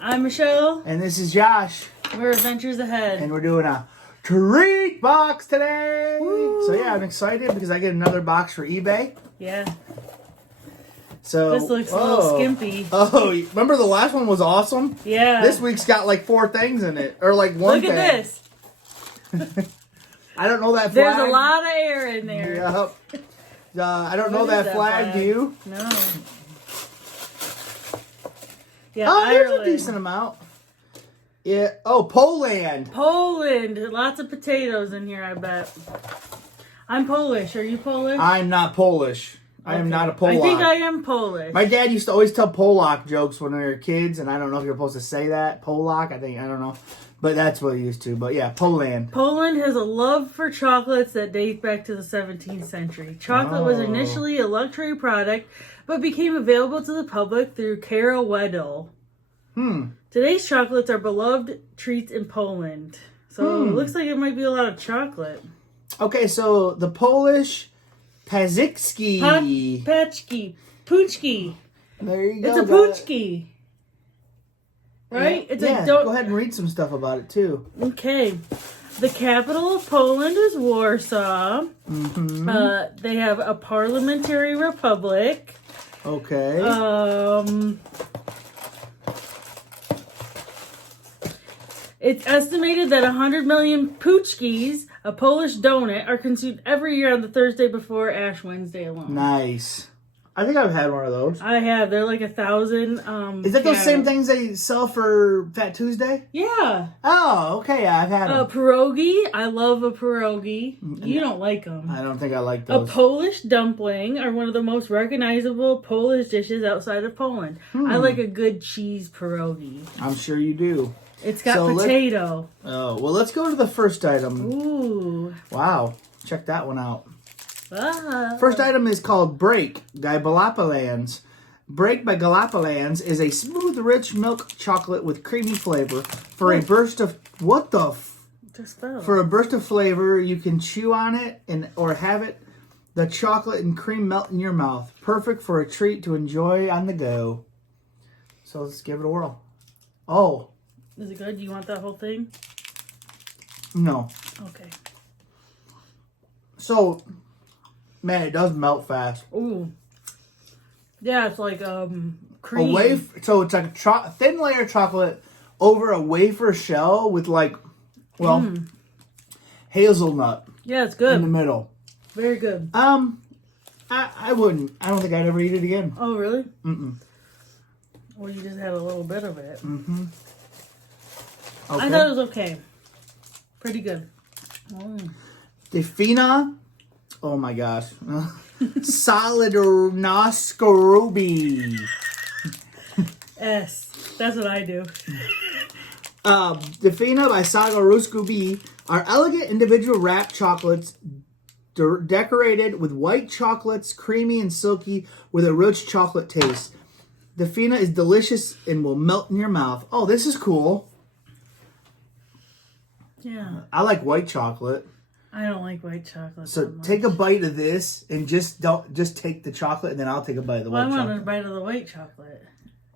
I'm Michelle. And this is Josh. We're Adventures Ahead. And we're doing a treat box today. Woo. So yeah, I'm excited because I get another box for eBay. Yeah. So This looks a little skimpy. Oh, remember the last one was awesome? Yeah. This week's got like 4 things in it. Or like one Look thing. at this. I don't know that flag. There's a lot of air in there. Yep. I don't know What is that flag, do you? No. Yeah, Oh, there's Ireland. a decent amount. Yeah. Oh, Poland. Poland. Lots of potatoes in here, I bet. I'm Polish. Are you Polish? I'm not Polish. I am not a Polak. I think I am Polish. My dad used to always tell Polak jokes when we were kids, and I don't know if you're supposed to say that. Polak, I don't know. But that's what he used to. But yeah, Poland. Poland has a love for chocolates that dates back to the 17th century. Chocolate was initially a luxury product, but became available to the public through Karol Wedel. Today's chocolates are beloved treats in Poland. So it looks like it might be a lot of chocolate. Okay, so the Polish Pazicki. Pachki. Puchki. There you go. It's a puchki. Right? Yeah, It's go ahead and read some stuff about it, too. Okay. The capital of Poland is Warsaw. Mm-hmm. They have a parliamentary republic. Okay. It's estimated that 100 million puchkis, a Polish donut, are consumed every year on the Thursday before Ash Wednesday alone. Nice. I think I've had one of those. I have. They're like 1,000. Is that those same things they sell for Fat Tuesday? Yeah. Oh, okay. Yeah, I've had them. Pierogi. I love a pierogi. You don't like them. I don't think I like A those. Polish dumpling are one of the most recognizable Polish dishes outside of Poland. I like a good cheese pierogi. I'm sure you do. It's got So potato. Oh, well, let's go to the first item. Ooh. Wow. Check that one out. Ah. First item is called Break by Galapagos. Break by Galapagos is a smooth, rich milk chocolate with creamy flavor. For a burst of For a burst of flavor, you can chew on it or have it. The chocolate and cream melt in your mouth. Perfect for a treat to enjoy on the go. So let's give it a whirl. Oh, Is it good? Do you want that whole thing? no. Okay. So, man, it does melt fast. Ooh. Yeah, it's like cream. So it's like a thin layer of chocolate over a wafer shell with hazelnut Yeah, it's in good. the middle. Very good. I wouldn't. I don't think I'd ever eat it again. Oh, really? Mm-mm. Well, you just had a little bit of it. Mm-hmm. Okay. I thought it was okay. Pretty good. Defina. Oh my gosh. Solidarnosc. S. That's what I do. Defina by Solidarnosc are elegant individual wrapped chocolates decorated with white chocolates, creamy and silky with a rich chocolate taste. Defina is delicious and will melt in your mouth. Oh, this is cool. Yeah. I like white chocolate. I don't like white chocolate. So much. take a bite of this and just take the chocolate and then I'll take a bite of the Well, white I want chocolate. a bite of the white chocolate.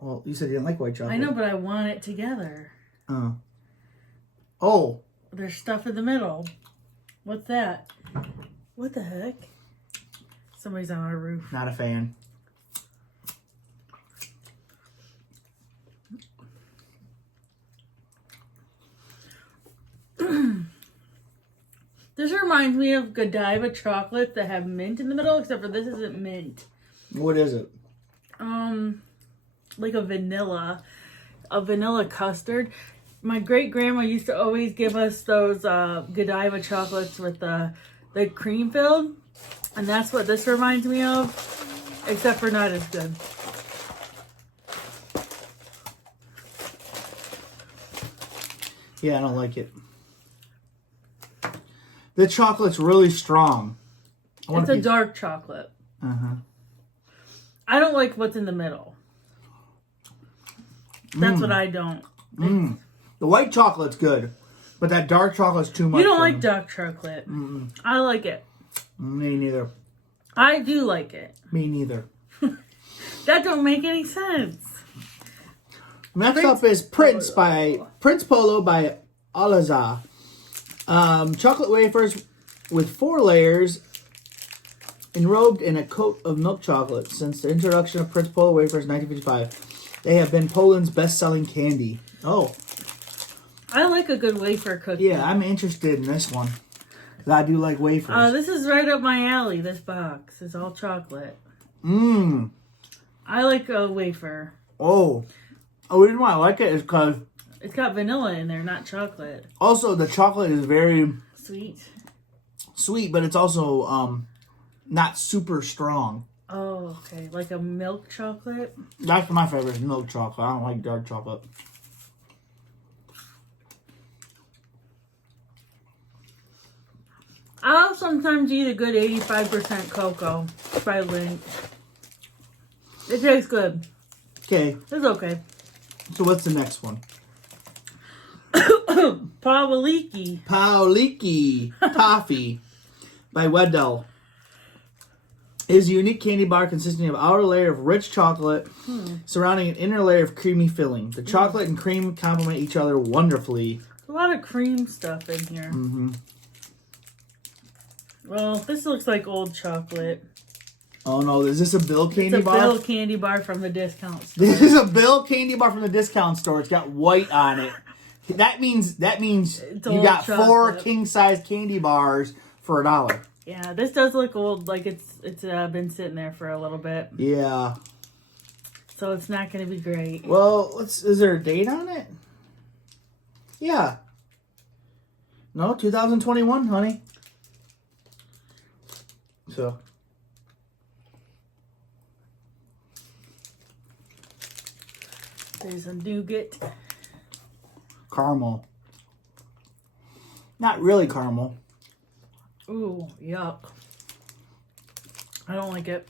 Well, you said you didn't like white chocolate. I know, but I want it together. Oh. There's stuff in the middle. What's that? What the heck? Somebody's on our roof. Not a fan. This reminds me of Godiva chocolates that have mint in the middle, except for this isn't mint. What is it? Like a vanilla custard. My great grandma used to always give us those Godiva chocolates with the cream filled, and that's what this reminds me of, except for not as good. Yeah, I don't like it. The chocolate's really strong. It's a dark chocolate. I don't like what's in the middle. That's what I don't. The white chocolate's good, but that dark chocolate's too much. You don't for like me. dark chocolate. I like it. Me neither. I do like it. Me neither. That don't make any sense. Next up is Prince Polo by Alaza. Chocolate wafers with 4 layers enrobed in a coat of milk chocolate. Since the introduction of Prince Polo wafers in 1955, they have been Poland's best-selling candy. Oh. I like a good wafer cookie. Yeah, I'm interested in this one. I do like wafers. This is right up my alley, this box. It's all chocolate. Mmm. I like a wafer. Oh. The reason why I like it is because... It's got vanilla in there, not chocolate. Also, the chocolate is very... Sweet, but it's also not super strong. Oh, okay. Like a milk chocolate? That's my favorite, is milk chocolate. I don't like dark chocolate. I'll sometimes eat a good 85% cocoa by Lindt. It tastes good. Okay. It's okay. So what's the next one? Pawliki Toffee by Weddell is a unique candy bar consisting of an outer layer of rich chocolate surrounding an inner layer of creamy filling. The chocolate and cream complement each other wonderfully. There's a lot of cream stuff in here. Mm-hmm. Well, this looks like old chocolate. Oh no, is this a Bill candy bar? It's a Bill candy bar from the discount store. This is a Bill candy bar from the discount store. It's got white on it. That means you got chocolate. 4 king-size candy bars for $1. Yeah, this does look old. Like it's been sitting there for a little bit. Yeah. So it's not going to be great. Well, is there a date on it? Yeah. No, 2021, honey. So. There's a nougat. Caramel. Not really caramel. Ooh, yuck. I don't like it.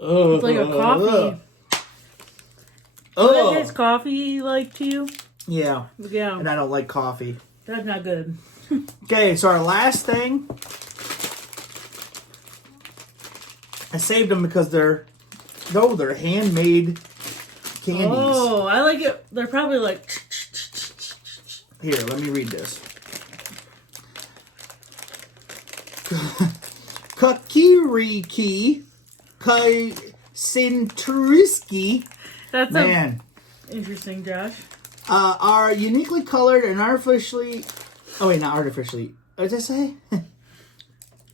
It's like a coffee. What is coffee like to you? Yeah. Yeah. And I don't like coffee. That's not good. Okay, so our last thing. I saved them because they're handmade candies. Oh, I like it. They're probably like... Here, let me read this. Kakiriki Kaisintriski. That's Man. Interesting, Josh. Are uniquely colored and artificially... Oh, wait, not artificially. What did I say?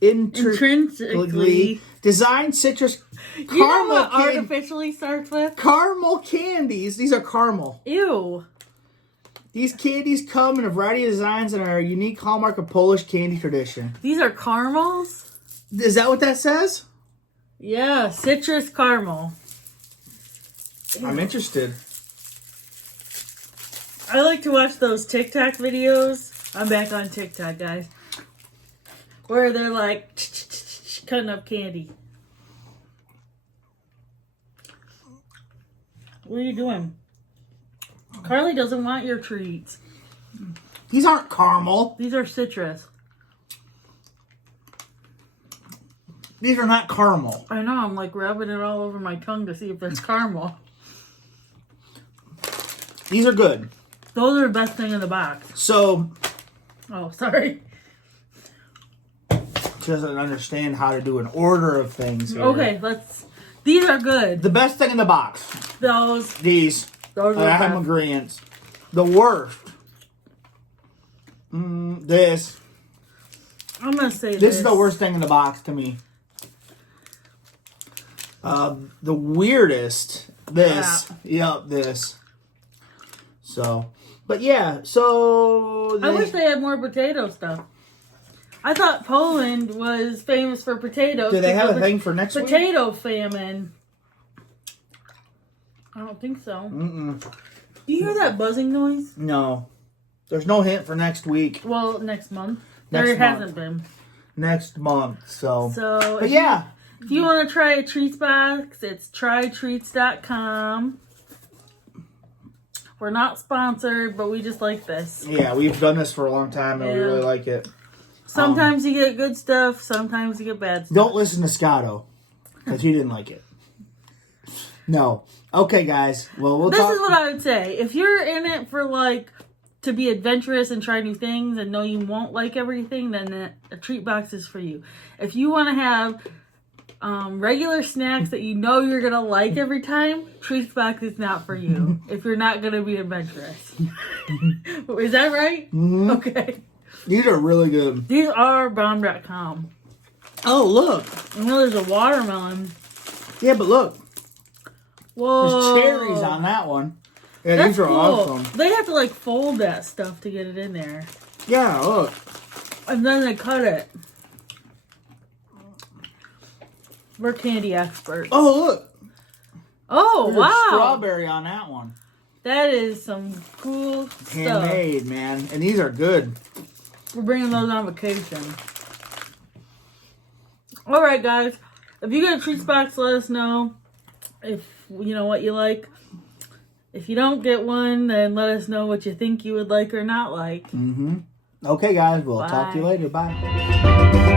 Intrinsically designed citrus caramel. You know what artificially starts with? Caramel candies. These are caramel. Ew. These candies come in a variety of designs and are a unique hallmark of Polish candy tradition. These are caramels? Is that what that says? Yeah, citrus caramel. I'm interested. I like to watch those TikTok videos. I'm back on TikTok, guys. Where they're like cutting up candy. What are you doing? Carly doesn't want your treats. These aren't caramel. These are citrus. These are not caramel. I know. I'm like rubbing it all over my tongue to see if there's caramel. These are good. Those are the best thing in the box. So. Oh, sorry. She doesn't understand how to do an order of things here. Okay, these are good. The best thing in the box. Those. These. Those are I'm agreeing. The worst. This. I'm going to say this. This is the worst thing in the box to me. The weirdest. This. Yeah. Yep, this. So. But yeah, so... I wish they had more potato stuff. I thought Poland was famous for potatoes. Do they have a thing for next week? Potato famine. I don't think so. Mm-mm. Do you hear that buzzing noise? No. There's no hint for next week. Well, next month. Next hasn't been. Next month, so... But yeah. If you want to try a treats box, it's trytreats.com. We're not sponsored, but we just like this. Yeah, we've done this for a long time, and we really like it. Sometimes you get good stuff. Sometimes you get bad stuff. Don't listen to Scotto, because he didn't like it. No. Okay, guys. Well, we'll This talk. is what I would say. If you're in it for like to be adventurous and try new things and know you won't like everything, then a treat box is for you. If you want to have regular snacks that you know you're gonna like every time, treat box is not for you. If you're not gonna be adventurous, is that right? Mm-hmm. Okay. These are really good. These are bomb.com. Oh, look. I know there's a watermelon. Yeah, but look. Whoa. There's cherries on that one. Yeah, That's these are cool. awesome. They have to like fold that stuff to get it in there. Yeah, look. And then they cut it. We're candy experts. Oh, look. Oh, There's wow. strawberry on that one. That is some cool stuff. Handmade, man. And these are good. We're bringing those on vacation. All right, guys. If you get a treats box, let us know if you know what you like. If you don't get one, then let us know what you think you would like or not like. Okay, guys. We'll Bye. talk to you later. Bye.